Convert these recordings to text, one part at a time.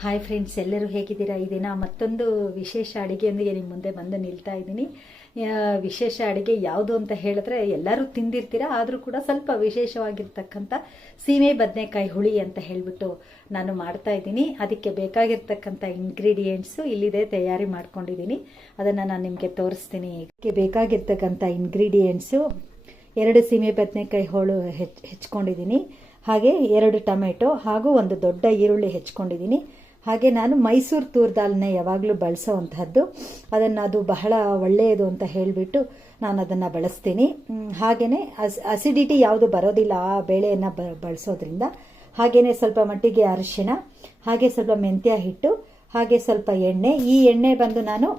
Hi friends, ಎಲ್ಲರೂ ಹೇಗಿದ್ದೀರಾ? ಈ ದಿನ ಮತ್ತೊಂದು ವಿಶೇಷ ಅಡುಗೆಯೊಂದಿಗೆ ನಿಮ್ಮ ಮುಂದೆ ಬಂದು ನಿಲ್ತಾ ಇದ್ದೀನಿ. ವಿಶೇಷ ಅಡುಗೆ ಯಾವುದು ಅಂತ ಹೇಳಿದ್ರೆ ಎಲ್ಲರೂ ತಿಂದಿರ್ತೀರಾ, ಆದರೂ ಕೂಡ ಸ್ವಲ್ಪ ವಿಶೇಷವಾಗಿರ್ತಕ್ಕಂಥ ಸೀಮೆ ಬದನೆಕಾಯಿ ಹುಳಿ ಅಂತ ಹೇಳಿಬಿಟ್ಟು ನಾನು ಮಾಡ್ತಾ ಇದ್ದೀನಿ. ಅದಕ್ಕೆ ಬೇಕಾಗಿರ್ತಕ್ಕಂಥ ಇಂಗ್ರೀಡಿಯೆಂಟ್ಸು ಇಲ್ಲಿದೆ, ತಯಾರಿ ಮಾಡ್ಕೊಂಡಿದ್ದೀನಿ. ಅದನ್ನು ನಾನು ನಿಮಗೆ ತೋರಿಸ್ತೀನಿ. ಇದಕ್ಕೆ ಬೇಕಾಗಿರ್ತಕ್ಕಂಥ ಇಂಗ್ರೀಡಿಯೆಂಟ್ಸು 2 ಸೀಮೆ ಬದನೆಕಾಯಿ ಹೋಳು ಹೆಚ್ಕೊಂಡಿದ್ದೀನಿ, ಹಾಗೆ 2 ಟೊಮೆಟೊ ಹಾಗೂ 1 ದೊಡ್ಡ ಈರುಳ್ಳಿ ಹೆಚ್ಕೊಂಡಿದ್ದೀನಿ. ಹಾಗೆ ನಾನು ಮೈಸೂರು ತೂರ್ ದಾಲ್ನ ಯಾವಾಗಲೂ ಬಳಸೋವಂಥದ್ದು, ಅದು ಬಹಳ ಒಳ್ಳೆಯದು ಅಂತ ಹೇಳಿಬಿಟ್ಟು ನಾನು ಅದನ್ನು ಬಳಸ್ತೀನಿ. ಹಾಗೆಯೇ ಅಸಿಡಿಟಿ ಯಾವುದು ಬರೋದಿಲ್ಲ ಆ ಬೇಳೆಯನ್ನು ಬಳಸೋದ್ರಿಂದ. ಹಾಗೆಯೇ ಸ್ವಲ್ಪ ಮಟ್ಟಿಗೆ ಅರಿಶಿಣ, ಹಾಗೆ ಸ್ವಲ್ಪ ಮೆಂತ್ಯ ಹಿಟ್ಟು, ಹಾಗೆ ಸ್ವಲ್ಪ ಎಣ್ಣೆ. ಈ ಎಣ್ಣೆ ಬಂದು ನಾನು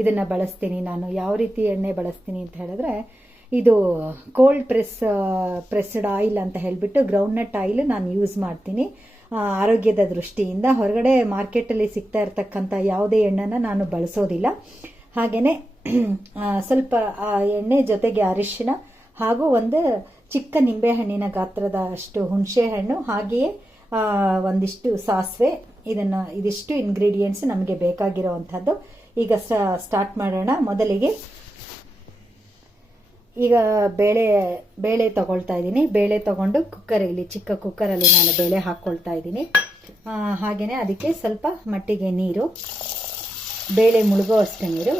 ಇದನ್ನು ಬಳಸ್ತೀನಿ. ನಾನು ಯಾವ ರೀತಿ ಎಣ್ಣೆ ಬಳಸ್ತೀನಿ ಅಂತ ಹೇಳಿದ್ರೆ, ಇದು ಕೋಲ್ಡ್ ಪ್ರೆಸ್ಡ್ ಆಯಿಲ್ ಅಂತ ಹೇಳಿಬಿಟ್ಟು ಗ್ರೌಂಡ್ನಟ್ ಆಯಿಲ್ ನಾನು ಯೂಸ್ ಮಾಡ್ತೀನಿ. ಆರೋಗ್ಯದ ದೃಷ್ಟಿಯಿಂದ ಹೊರಗಡೆ ಮಾರ್ಕೆಟಲ್ಲಿ ಸಿಗ್ತಾ ಇರ್ತಕ್ಕಂಥ ಯಾವುದೇ ಎಣ್ಣೆನ ನಾನು ಬಳಸೋದಿಲ್ಲ. ಹಾಗೆಯೇ ಸ್ವಲ್ಪ ಆ ಎಣ್ಣೆ ಜೊತೆಗೆ ಅರಿಶಿನ ಹಾಗೂ 1 ಚಿಕ್ಕ ನಿಂಬೆಹಣ್ಣಿನ ಗಾತ್ರದ ಅಷ್ಟು ಹುಣಸೆ ಹಣ್ಣು, ಹಾಗೆಯೇ ಒಂದಿಷ್ಟು ಸಾಸಿವೆ. ಇದಿಷ್ಟು ಇಂಗ್ರೀಡಿಯೆಂಟ್ಸ್ ನಮಗೆ ಬೇಕಾಗಿರೋವಂಥದ್ದು. ಈಗ ಸ್ಟಾರ್ಟ್ ಮಾಡೋಣ. ಮೊದಲಿಗೆ ಈಗ ಬೇಳೆ ತಗೊಳ್ತಾ ಇದ್ದೀನಿ. ಬೇಳೆ ತಗೊಂಡು ಚಿಕ್ಕ ಕುಕ್ಕರಲ್ಲಿ ನಾನು ಬೇಳೆ ಹಾಕ್ಕೊಳ್ತಾ ಇದ್ದೀನಿ. ಹಾಗೆಯೇ ಅದಕ್ಕೆ ಸ್ವಲ್ಪ ಮಟ್ಟಿಗೆ ನೀರು, ಬೇಳೆ ಮುಳುಗೋ ಅಷ್ಟು ನೀರು,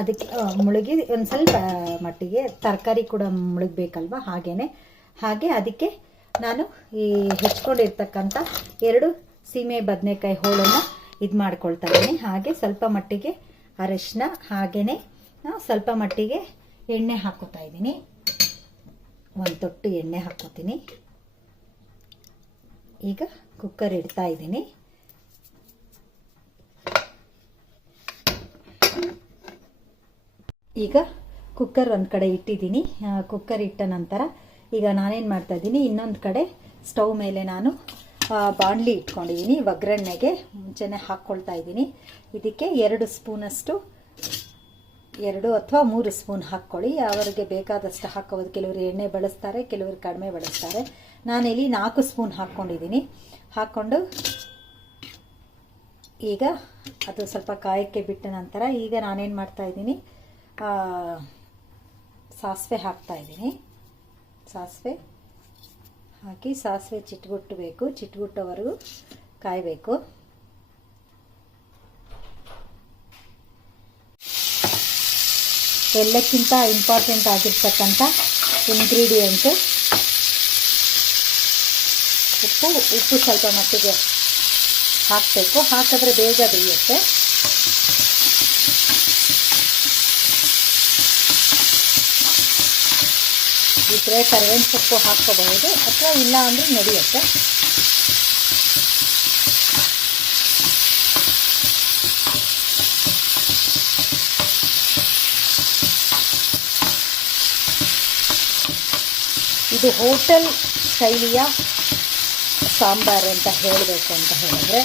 ಅದಕ್ಕೆ ಮುಳುಗಿ ಒಂದು ಸ್ವಲ್ಪ ಮಟ್ಟಿಗೆ ತರಕಾರಿ ಕೂಡ ಮುಳುಗಬೇಕಲ್ವ, ಹಾಗೆ ಅದಕ್ಕೆ ನಾನು ಈ ಹೆಚ್ಕೊಂಡಿರ್ತಕ್ಕಂಥ 2 ಸೀಮೆ ಬದನೆಕಾಯಿ ಹೋಳನ್ನು ಇದು ಮಾಡ್ಕೊಳ್ತಾ ಇದ್ದೀನಿ. ಹಾಗೆ ಸ್ವಲ್ಪ ಮಟ್ಟಿಗೆ ಅರಿಶಿನ, ಹಾಗೆಯೇ ಸ್ವಲ್ಪ ಮಟ್ಟಿಗೆ ಎಣ್ಣೆ ಹಾಕೋತಾ ಇದ್ದೀನಿ. 1 ತೊಟ್ಟು ಎಣ್ಣೆ ಹಾಕೋತೀನಿ. ಈಗ ಕುಕ್ಕರ್ ಇಡ್ತಾ ಇದ್ದೀನಿ. ಈಗ ಕುಕ್ಕರ್ ಒಂದು ಕಡೆ ಇಟ್ಟಿದ್ದೀನಿ. ಕುಕ್ಕರ್ ಇಟ್ಟ ನಂತರ ಈಗ ನಾನೇನು ಮಾಡ್ತಾ ಇದ್ದೀನಿ, ಇನ್ನೊಂದು ಕಡೆ ಸ್ಟವ್ ಮೇಲೆ ನಾನು ಬಾಣಲಿ ಇಟ್ಕೊಂಡಿದ್ದೀನಿ. ಒಗ್ಗರಣೆಗೆ ಮುಂಚೆನೇ ಹಾಕ್ಕೊಳ್ತಾ ಇದ್ದೀನಿ. ಇದಕ್ಕೆ 2 ಸ್ಪೂನಷ್ಟು, 2 ಅಥವಾ 3 ಸ್ಪೂನ್ ಹಾಕ್ಕೊಳ್ಳಿ. ಅವರಿಗೆ ಬೇಕಾದಷ್ಟು ಹಾಕೋದು. ಕೆಲವರು ಎಣ್ಣೆ ಬಳಸ್ತಾರೆ, ಕೆಲವರು ಕಡಿಮೆ ಬಳಸ್ತಾರೆ. ನಾನಿಲ್ಲಿ 4 ಸ್ಪೂನ್ ಹಾಕ್ಕೊಂಡಿದ್ದೀನಿ. ಹಾಕ್ಕೊಂಡು ಈಗ ಅದು ಸ್ವಲ್ಪ ಕಾಯಕ್ಕೆ ಬಿಟ್ಟ ನಂತರ ಈಗ ನಾನೇನು ಮಾಡ್ತಾ ಇದ್ದೀನಿ, ಸಾಸಿವೆ ಹಾಕ್ತಾ ಇದ್ದೀನಿ. ಸಾಸಿವೆ ಹಾಕಿ ಸಾಸಿವೆ ಚಿಟ್ಗುಟ್ಟೋವರೆಗೂ ಕಾಯಬೇಕು. ಎಲ್ಲಕ್ಕಿಂತ ಇಂಪಾರ್ಟೆಂಟ್ ಆಗಿರ್ತಕ್ಕಂಥ ಇಂಗ್ರೀಡಿಯೆಂಟು ಉಪ್ಪು ಸ್ವಲ್ಪ ಮಟ್ಟಿಗೆ ಹಾಕಬೇಕು. ಹಾಕಿದ್ರೆ ಬೇಗ ಬೇಯುತ್ತೆ. ಇದ್ರೆ ಕರಿಬೇವಿನ ಸೊಪ್ಪು ಹಾಕ್ಕೋಬಹುದು, ಅಥವಾ ಇಲ್ಲ ಅಂದರೆ ನಡೆಯುತ್ತೆ. ಇದು ಹೋಟೆಲ್ ಶೈಲಿಯ ಸಾಂಬಾರು ಅಂತ ಹೇಳಬೇಕು ಅಂತ ಹೇಳಿದ್ರೆ,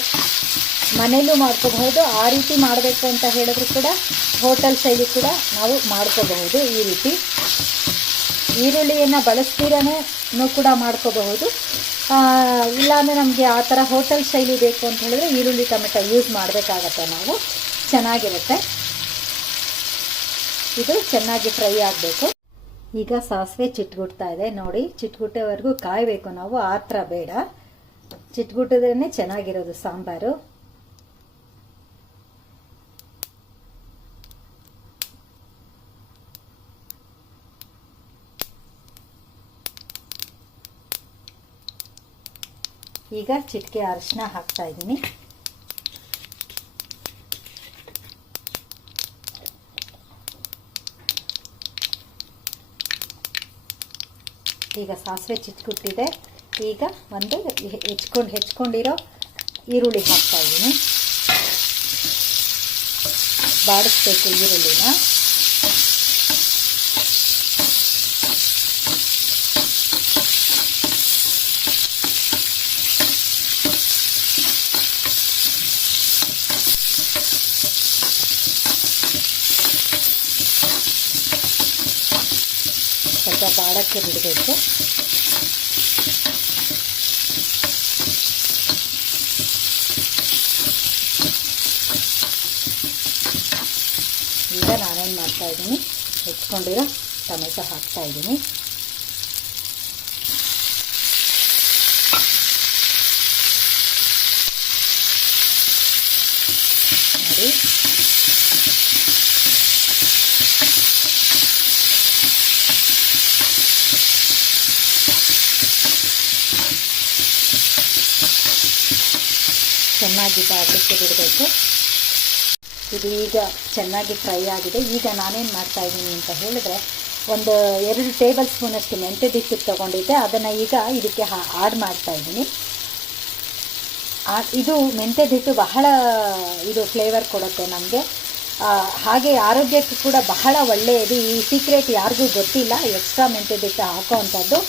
ಮನೆಯಲ್ಲೂ ಮಾಡ್ಕೋಬಹುದು. ಆ ರೀತಿ ಮಾಡಬೇಕು ಅಂತ ಹೇಳಿದ್ರು ಕೂಡ ಹೋಟೆಲ್ ಶೈಲಿ ಕೂಡ ನಾವು ಮಾಡ್ಕೋಬಹುದು. ಈ ರೀತಿ ಈರುಳ್ಳಿಯನ್ನು ಬಳಸ್ತೀರನೇ ಕೂಡ ಮಾಡ್ಕೋಬಹುದು. ಇಲ್ಲಾಂದರೆ ನಮಗೆ ಆ ಥರ ಹೋಟೆಲ್ ಶೈಲಿ ಬೇಕು ಅಂತ ಹೇಳಿದ್ರೆ ಈರುಳ್ಳಿ ಟೊಮೆಟೊ ಯೂಸ್ ಮಾಡಬೇಕಾಗತ್ತೆ. ನಾವು ಚೆನ್ನಾಗಿರುತ್ತೆ. ಇದು ಚೆನ್ನಾಗಿ ಫ್ರೈ ಆಗಬೇಕು. ಈಗ ಸಾಸಿವೆ ಚಿಟ್ಗುಡ್ತಾ ಇದೆ ನೋಡಿ. ಚಿಟ್ಗುಟ್ಟೋವರೆಗೂ ಕಾಯಬೇಕು ನಾವು, ಆ ಥರ ಬೇಡ. ಚಿಟ್ಗುಟ್ಟಿದ್ರೇ ಚೆನ್ನಾಗಿರೋದು ಸಾಂಬಾರು. ಈಗ ಚಿಟಿಕೆ ಅರಿಶಿನ ಹಾಕ್ತಾ ಇದ್ದೀನಿ. ಈಗ ಸಾಸಿವೆ ಚಿಟ್ಗುಟ್ಟಿದೆ. ಈಗ ಒಂದು ಹೆಚ್ಕೊಂಡಿರೋ ಈರುಳ್ಳಿ ಹಾಕ್ತಾ ಇದ್ದೀನಿ. ಬಾಡಿಸ್ಬೇಕು ಈರುಳ್ಳಿನ. ಸ್ವಲ್ಪ ಬಾಡಕ್ಕೆ ಬಿಡಬೇಕು. ಮಾಡ್ತಾಯಿದ್ದೀನಿ. ಹೆಚ್ಕೊಂಡಿರೋ ಟೊಮೆಟೊ ಹಾಕ್ತಾಯಿದ್ದೀನಿ. ನೋಡಿ, ಚೆನ್ನಾಗಿ ಬಾಡಲಿಕ್ಕೆ ಬಿಡಬೇಕು. ಇದು ಈಗ ಚೆನ್ನಾಗಿ ಫ್ರೈ ಆಗಿದೆ. ಈಗ ನಾನೇನು ಮಾಡ್ತಾಯಿದ್ದೀನಿ ಅಂತ ಹೇಳಿದ್ರೆ, ಒಂದು 2 ಟೇಬಲ್ ಸ್ಪೂನಷ್ಟು ಮೆಂತ್ಯ ಹಿಟ್ಟು ತೊಗೊಂಡಿದ್ದೆ, ಅದನ್ನು ಈಗ ಇದಕ್ಕೆ ಆಡ್ ಮಾಡ್ತಾಯಿದ್ದೀನಿ. ಇದು ಮೆಂತ್ಯ ಹಿಟ್ಟು ಬಹಳ ಇದು ಫ್ಲೇವರ್ ಕೊಡುತ್ತೆ ನಮಗೆ, ಹಾಗೆ ಆರೋಗ್ಯಕ್ಕೆ ಕೂಡ ಬಹಳ ಒಳ್ಳೆಯದು. ಈ ಸೀಕ್ರೆಟ್ ಯಾರಿಗೂ ಗೊತ್ತಿಲ್ಲ, ಎಕ್ಸ್ಟ್ರಾ ಮೆಂತ್ಯ ಹಿಟ್ಟು ಹಾಕೋ ಅಂಥದ್ದು.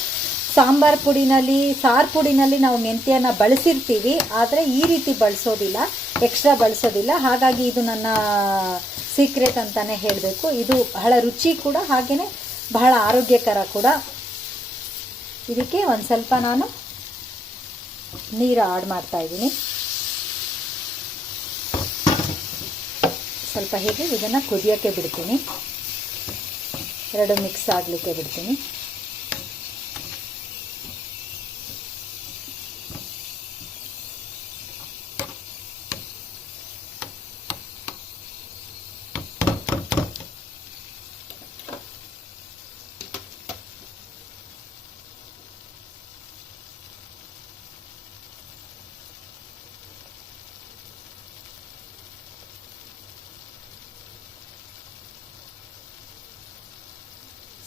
ಸಾಂಬಾರು ಪುಡಿನಲ್ಲಿ, ಸಾರು ಪುಡಿನಲ್ಲಿ ನಾವು ಮೆಂತ್ಯನ ಬಳಸಿರ್ತೀವಿ, ಆದರೆ ಈ ರೀತಿ ಬಳಸೋದಿಲ್ಲ, ಎಕ್ಸ್ಟ್ರಾ ಬಳಸೋದಿಲ್ಲ. ಹಾಗಾಗಿ ಇದು ನನ್ನ ಸೀಕ್ರೆಟ್ ಅಂತಲೇ ಹೇಳಬೇಕು. ಇದು ಬಹಳ ರುಚಿ ಕೂಡ, ಹಾಗೆಯೇ ಬಹಳ ಆರೋಗ್ಯಕರ ಕೂಡ. ಇದಕ್ಕೆ ಒಂದು ಸ್ವಲ್ಪ ನಾನು ನೀರು ಆಡ್ ಮಾಡ್ತಾಯಿದ್ದೀನಿ. ಸ್ವಲ್ಪ ಹೇಗೆ ಇದನ್ನು ಕುದಿಯೋಕ್ಕೆ ಬಿಡ್ತೀನಿ, 2 ಮಿಕ್ಸ್ ಆಗಲಿಕ್ಕೆ ಬಿಡ್ತೀನಿ.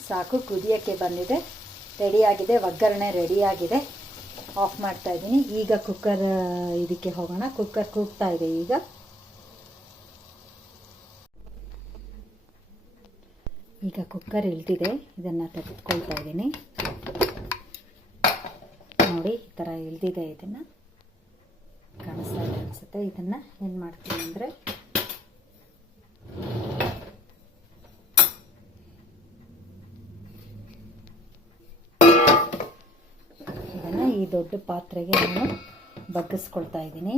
ಸಾಕು, ಕುದಿಯೋಕ್ಕೆ ಬಂದಿದೆ, ರೆಡಿಯಾಗಿದೆ, ಒಗ್ಗರಣೆ ರೆಡಿಯಾಗಿದೆ. ಆಫ್ ಮಾಡ್ತಾ ಇದ್ದೀನಿ. ಈಗ ಕುಕ್ಕರ್ ಇದಕ್ಕೆ ಹೋಗೋಣ. ಕುಕ್ಕರ್ ಕೂಗ್ತಾ ಇದೆ. ಈಗ ಕುಕ್ಕರ್ ಇಳ್ದಿದೆ, ಇದನ್ನು ತೆಗೆದುಕೊಳ್ತಾ ಇದ್ದೀನಿ. ನೋಡಿ, ಈ ಥರ ಇಳ್ದಿದೆ. ಇದನ್ನು ಕಾಣಿಸ್ತಾ ಇದೆ ಅನಿಸುತ್ತೆ. ಇದನ್ನು ಏನು ಮಾಡ್ತೀನಿ ಅಂದರೆ, ಈ ದೊಡ್ಡ ಪಾತ್ರೆಗೆ ನಾನು ಬಗ್ಗಿಸ್ಕೊಳ್ತಾ ಇದ್ದೀನಿ.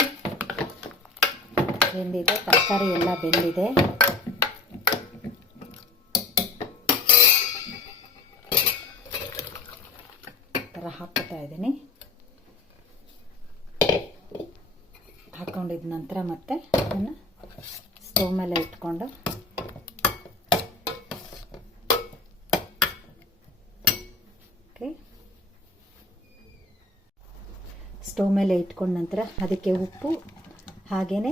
ಬೆಂದಿದೆ, ತರಕಾರಿ ಎಲ್ಲ ಬೆಂದಿದೆ. ಥರ ಹಾಕ್ತಾ ಇದ್ದೀನಿ. ಹಾಕ್ಕೊಂಡಿದ್ದ ನಂತರ ಮತ್ತೆ ಅದನ್ನು ಸ್ಟವ್ ಮೇಲೆ ಇಟ್ಕೊಂಡು ಸ್ಟವ್ ಮೇಲೆ ಇಟ್ಕೊಂಡ ನಂತರ ಅದಕ್ಕೆ ಉಪ್ಪು, ಹಾಗೆಯೇ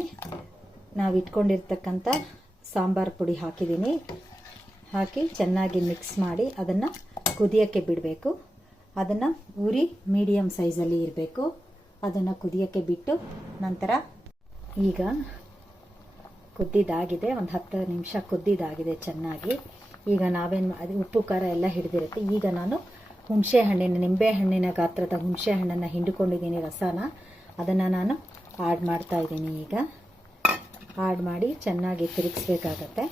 ನಾವು ಇಟ್ಕೊಂಡಿರ್ತಕ್ಕಂಥ ಸಾಂಬಾರು ಪುಡಿ ಹಾಕಿದ್ದೀನಿ. ಹಾಕಿ ಚೆನ್ನಾಗಿ ಮಿಕ್ಸ್ ಮಾಡಿ ಅದನ್ನು ಕುದಿಯೋಕ್ಕೆ ಬಿಡಬೇಕು. ಅದನ್ನು ಉರಿ ಮೀಡಿಯಮ್ ಸೈಜಲ್ಲಿ ಇರಬೇಕು. ಅದನ್ನು ಕುದಿಯೋಕ್ಕೆ ಬಿಟ್ಟು ನಂತರ ಈಗ ಕುದ್ದಿದ್ದಾಗಿದೆ, ಒಂದು 10 ನಿಮಿಷ ಕುದ್ದಿದ್ದಾಗಿದೆ ಚೆನ್ನಾಗಿ. ಈಗ ನಾವೇನು ಅದು ಉಪ್ಪು ಖಾರ ಎಲ್ಲ ಹಿಡಿದಿರುತ್ತೆ. ಈಗ ನಾನು ನಿಂಬೆ ಹಣ್ಣಿನ ಗಾತ್ರದ ಹುಣಸೆ ಹಣ್ಣನ್ನು ಹಿಂಡಿಕೊಂಡಿದ್ದೀನಿ, ರಸನ. ಅದನ್ನು ನಾನು ಆಡ್ ಮಾಡ್ತಾ ಇದ್ದೀನಿ. ಈಗ ಆಡ್ ಮಾಡಿ ಚೆನ್ನಾಗಿ ತಿರುಗಿಸ್ಬೇಕಾಗತ್ತೆ.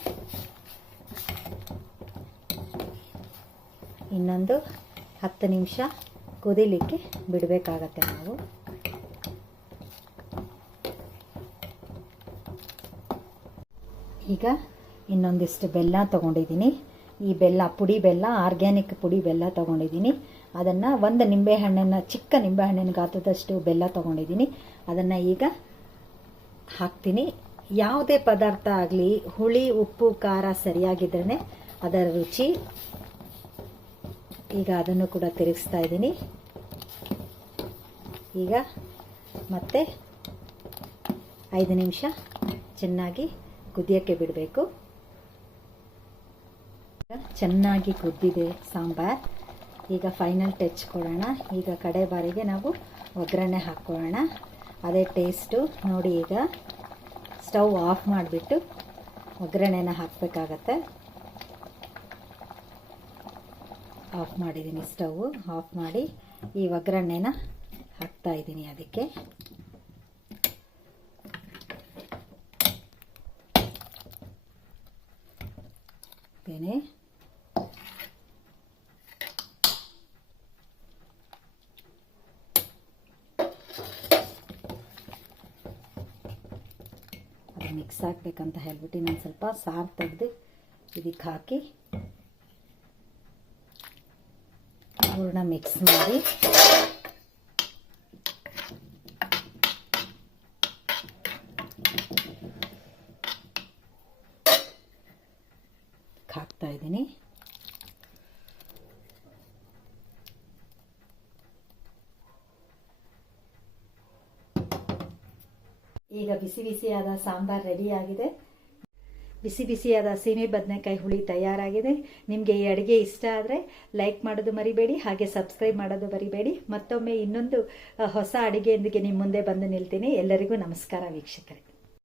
ಇನ್ನೊಂದು 10 ನಿಮಿಷ ಕುದಿಲಿಕ್ಕೆ ಬಿಡಬೇಕಾಗತ್ತೆ ನಾವು. ಈಗ ಇನ್ನೊಂದಿಷ್ಟು ಬೆಲ್ಲ ತೊಗೊಂಡಿದ್ದೀನಿ. ಈ ಬೆಲ್ಲ, ಪುಡಿ ಬೆಲ್ಲ, ಆರ್ಗ್ಯಾನಿಕ್ ಪುಡಿ ಬೆಲ್ಲ ತೊಗೊಂಡಿದ್ದೀನಿ. ಅದನ್ನು ಒಂದು ನಿಂಬೆಹಣ್ಣನ್ನು, ಚಿಕ್ಕ ನಿಂಬೆಹಣ್ಣಿನ ಗಾತ್ರದಷ್ಟು ಬೆಲ್ಲ ತೊಗೊಂಡಿದ್ದೀನಿ. ಅದನ್ನು ಈಗ ಹಾಕ್ತೀನಿ. ಯಾವುದೇ ಪದಾರ್ಥ ಆಗಲಿ ಹುಳಿ, ಉಪ್ಪು, ಖಾರ ಸರಿಯಾಗಿದ್ರೇ ಅದರ ರುಚಿ. ಈಗ ಅದನ್ನು ಕೂಡ ತಿರುಗಿಸ್ತಾ ಇದ್ದೀನಿ. ಈಗ ಮತ್ತೆ 5 ನಿಮಿಷ ಚೆನ್ನಾಗಿ ಕುದಿಯೋಕ್ಕೆ ಬಿಡಬೇಕು. ಚೆನ್ನಾಗಿ ಕುದ್ದಿದೆ ಸಾಂಬಾರ್. ಈಗ ಫೈನಲ್ ಟಚ್ ಕೊಡೋಣ. ಈಗ ಕಡೆ ಬಾರಿಗೆ ನಾವು ಒಗ್ಗರಣೆ ಹಾಕ್ಕೊಳ್ಳೋಣ. ಅದೇ ಟೇಸ್ಟು. ನೋಡಿ, ಈಗ ಸ್ಟವ್ ಆಫ್ ಮಾಡಿಬಿಟ್ಟು ಒಗ್ಗರಣೆನ ಹಾಕಬೇಕಾಗತ್ತೆ. ಆಫ್ ಮಾಡಿದ್ದೀನಿ, ಸ್ಟವ್ ಆಫ್ ಮಾಡಿ ಈ ಒಗ್ಗರಣೆನ ಹಾಕ್ತಾ ಇದ್ದೀನಿ ಅದಕ್ಕೆ. ಹಾಕ್ತೇನೆ. ಅದು ಮಿಕ್ಸ್ ಆಗಬೇಕಂತ ಹೇಳ್ಬಿಟ್ಟು ನಾನು ಸ್ವಲ್ಪ ಸಾರು ತೆಗೆದು ಇದಕ್ಕೆ ಹಾಕಿ ಪೂರ್ಣ ಮಿಕ್ಸ್ ಮಾಡಿ ಹಾಕ್ತಾ ಇದ್ದೀನಿ. ಈಗ ಬಿಸಿ ಬಿಸಿಯಾದ ಸಾಂಬಾರ್ ರೆಡಿ ಆಗಿದೆ. ಬಿಸಿ ಬಿಸಿಯಾದ ಸೀಮೆ ಬದನೆಕಾಯಿ ಹುಳಿ ತಯಾರಾಗಿದೆ. ನಿಮಗೆ ಈ ಅಡುಗೆ ಇಷ್ಟ ಆದರೆ ಲೈಕ್ ಮಾಡೋದು ಮರಿಬೇಡಿ, ಹಾಗೆ ಸಬ್ಸ್ಕ್ರೈಬ್ ಮಾಡೋದು ಮರಿಬೇಡಿ. ಮತ್ತೊಮ್ಮೆ ಇನ್ನೊಂದು ಹೊಸ ಅಡುಗೆಯೊಂದಿಗೆ ನಿಮ್ಮ ಮುಂದೆ ಬಂದು ನಿಲ್ತೀನಿ. ಎಲ್ಲರಿಗೂ ನಮಸ್ಕಾರ ವೀಕ್ಷಕರೇ.